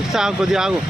ఇస్తా కొద్దిగా ఆగు.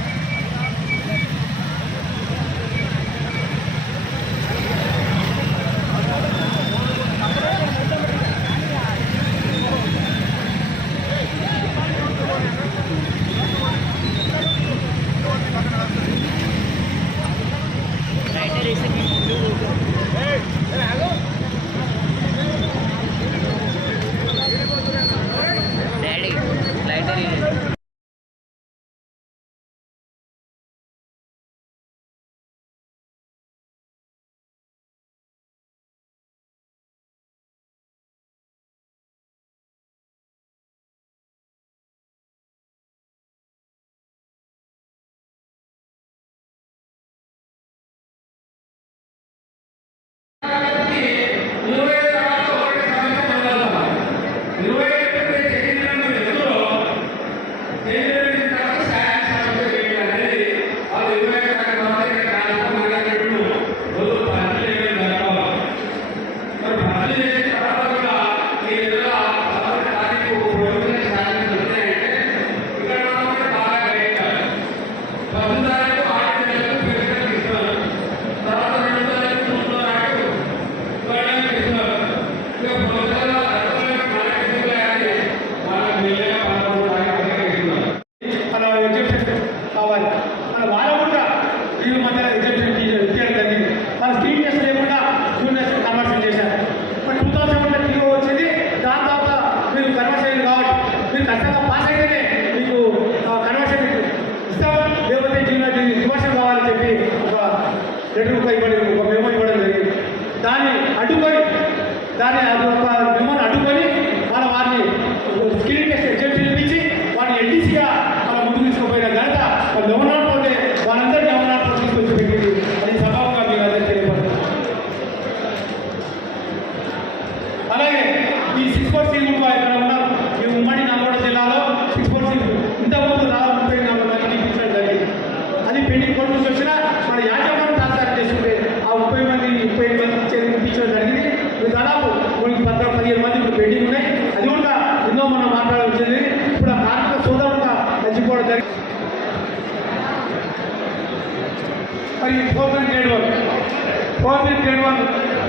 గవర్నమెంట్ గ్రేడ్ 1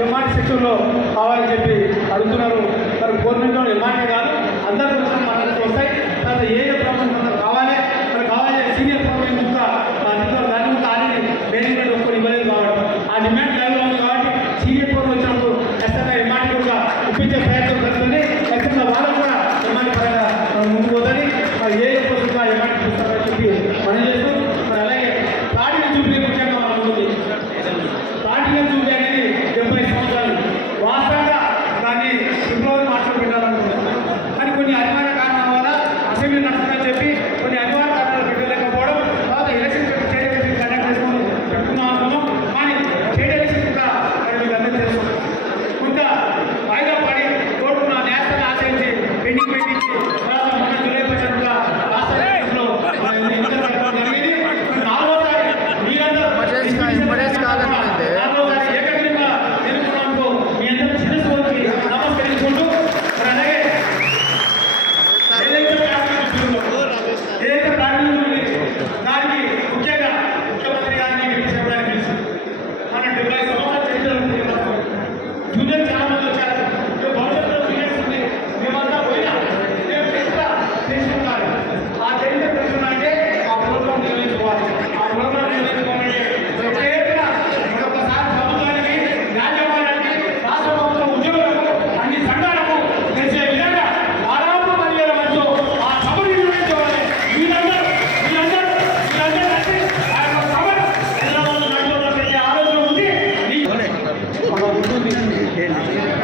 ఎంఆర్టీ సెక్షన్లో కావాలని చెప్పి అడుగుతున్నారు. మరి గవర్నమెంట్లో ఎంఆర్టీ కాదు, అందరూ మనకు వస్తాయి. తర్వాత ఏదో ప్రాబ్లమ్ కావాలి, మనకు కావాలి సీనియర్ ప్రాబ్లమ్ ఇంకా దాని ఇంకా ఆల్రెడీ మేనేజ్మెంట్ ఒక్కరు ఇవ్వలేదు కాబట్టి ఆ డిమాండ్ లెవెల్లో ఉంది కాబట్టి సీనియర్ ప్రాబ్లమ్ వచ్చినప్పుడు ఖచ్చితంగా ఎంఆర్టీ కూడా ఇప్పించే ప్రయత్నం జరుగుతుంది. ఖచ్చితంగా వాళ్ళకు కూడా ఎంఆర్టీ పరంగా ముందు పోతుంది. మరి ఏ కూడా ఎంఆర్టీ చూస్తారని చెప్పి మనం చేస్తూ మరి అలాగే ప్రాటికల్ జూబ్లీ ముఖ్యంగా మనం ఉంది. ప్రాటికల్ జూబ్లీ అనేది 70 సంవత్సరాలు వాస్తవంగా దాన్ని ఫిబ్రవరి మార్చిలో పెట్టాలనుకుంటున్నాం. కానీ కొన్ని అనివార్య కారణాల వల్ల అసెంబ్లీ నడుస్తుందని చెప్పి కొన్ని అనివార్య కారణాలు పెట్టలేకపోవడం, తర్వాత ఎలక్షన్ స్టేట్ ఎలక్షన్ కండక్ట్ చేసుకుని పెట్టుకున్నాం అనుకున్నాం. కానీ స్టేట్ ఎలక్షన్ కూడా మీకు అందరూ చేస్తున్నాం. కొంత వాయిదా పడి కోర్టు నా న్యాయాన్ని ఆశ్రయించి పెండింగ్ పెట్టించి తర్వాత మొన్న జూలై 10 కూడా రాష్ట్ర ఎన్నికల్లో జరిగింది. నాలుగోసారి మీరందరూ ఏకగ్రీవంగా ఎన్నుకున్నందుకు మీ అందరూ శిరస్సు వచ్చి నమస్కరించుకుంటూ అలాగే ఏదైతే ప్రారంభించింది దానికి ముఖ్యంగా ముఖ్యమంత్రి గారిని చెప్పడానికి తెలుసు. మన 70 సంవత్సరాల చరిత్ర జూనియర్ చాలా మంది వచ్చారు. భవిష్యత్తులో జూనియర్స్ ఉంది, మేమంతా పోయినా మేము చరిత్ర తెలుసుకున్నారు. ఆ చరిత్ర తెలుసుకున్నారంటే ఆ ప్రోగ్రాం నిర్వహించుకోవాలి. ఆ ప్రోగ్రాం నిర్వహించుకోవాలంటే ప్రత్యేకంగా మరొకసారి ప్రభుత్వానికి, రాజ్యాంగానికి, రాష్ట్ర ప్రభుత్వ ఉద్యోగులకు, అన్ని సంఘాలకు తెలిసే విధంగా దాదాపు 10,000 మందితో ఆ సభను నిర్వహించుకోవాలి. మీరందరూ కలిసి ఆ యొక్క సభను హైదరాబాద్ నడుపులో పెట్టే ఆలోచన ఉంది. మనం ఉంటుంది.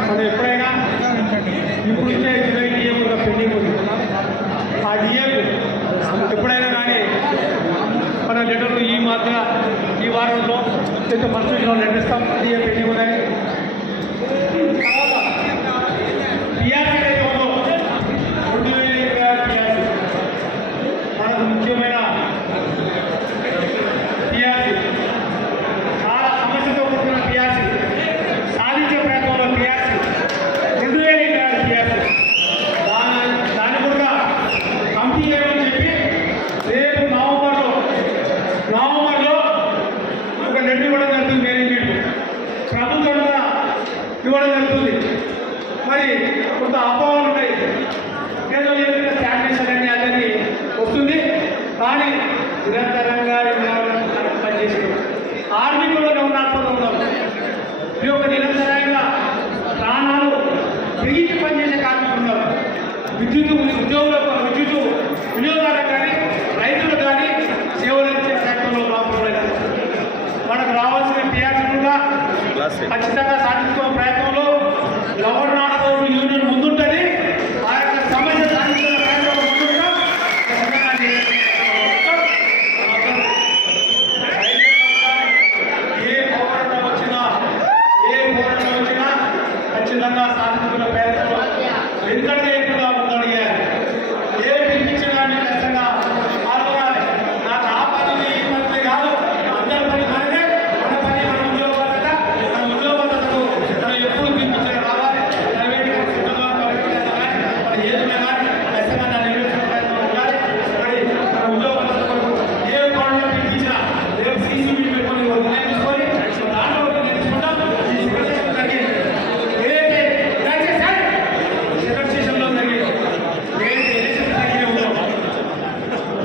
మనం ఎప్పుడైనా ఇప్పుడు ఇచ్చే డిఏ కూడా పెండింగ్ ఉంది. ఆ డిఏకు ఎప్పుడైనా కానీ మన లెటర్లు ఈ మాత్ర ఈ వారంలో లేదా ఫస్ట్ వీక్లో లెటర్ ఇస్తాం. డిఏ పెండింగ్ ఉన్నాయి. తర్వాత పిఆర్సీ అయితే ఉందో 2020 పిఆర్సీ మనకు ముఖ్యమైన పిఆర్సీ, చాలా సమస్యతో కూడుకున్న పిఆర్సీ, సాధించే ప్రయత్నంలో పిఆర్సీ 2020 పిఆర్సీ దాన్ని కూడా కమిటీ ఏమని చెప్పి రేపు నిరంతరంగా పనిచేసారు. ఆర్థికంగా ఉన్నాత్మకంగా ఉన్నారు. ఈ యొక్క నిరంతరంగా ప్రాణాలు తిరిగి పనిచేసే కార్మికులు ఉన్నారు. విద్యుత్ వినియోగదారులకు కానీ రైతులకు కానీ సేవలు ఇచ్చే ప్రయత్నంలో బాగుపడలేదు. మనకు రావాల్సిన పిఆర్సీగా ఖచ్చితంగా సాధించుకునే ప్రయత్నంలో లవర్ నాట్ పవర్ యూనియన్ ముందుంటుంది. ఆ యొక్క సమస్య సాధించిన ప్రయత్నంలో ముందుంటాం. ఏ పోరాటం వచ్చినా ఖచ్చితంగా సాధించుకున్న ప్రయత్నంలో ఎందుకంటే లేకుండా ముందడిగారు. ఏ పిలిపించడాన్ని ఖచ్చితంగా పాల్గొనాలి. నాకు ఆ పని ఈ పని కాదు, అందరి పని మనమే. మన పని మన ఉద్యోగత, మన ఉద్యోగతకు మనం ఎప్పుడు పిలిపించడం రావాలి. ప్రైవేట్ మన ఏదున్నా కానీ ఖచ్చితంగా దాన్ని నిర్వహించిన ప్రయత్నం ఉండాలి. మరి మన ఉద్యోగతకు ఏ పనులు పిలిపించినా రేపు సీసీబీ పెట్టుకొని నిర్ణయం తీసుకొని దాంట్లో నిర్ణయించుకుంటాం. ఈ శిక్షణ జరిగింది ఏదైతే శిక్షణలో జరిగింది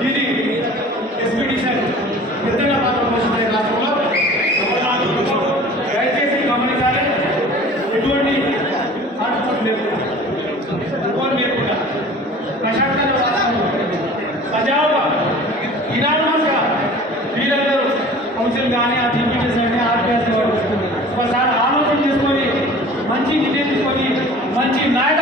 ఇది ఎక్స్పిడిషన్ పెద్దగా పాత్ర పోషించే రాష్ట్రంలో దయచేసి గమనించాలి. ఎటువంటి లేకుండా ప్రశాంతత వాతావరణం సజావుగా ఇనానమస్గా వీళ్ళందరూ కౌన్సిల్ కానీ ఆ డిప్యూటీస్ కానీ ఆర్పిఎస్ ఒకసారి ఆలోచన చేసుకొని మంచి నిర్ణయం తీసుకొని మంచి నాయక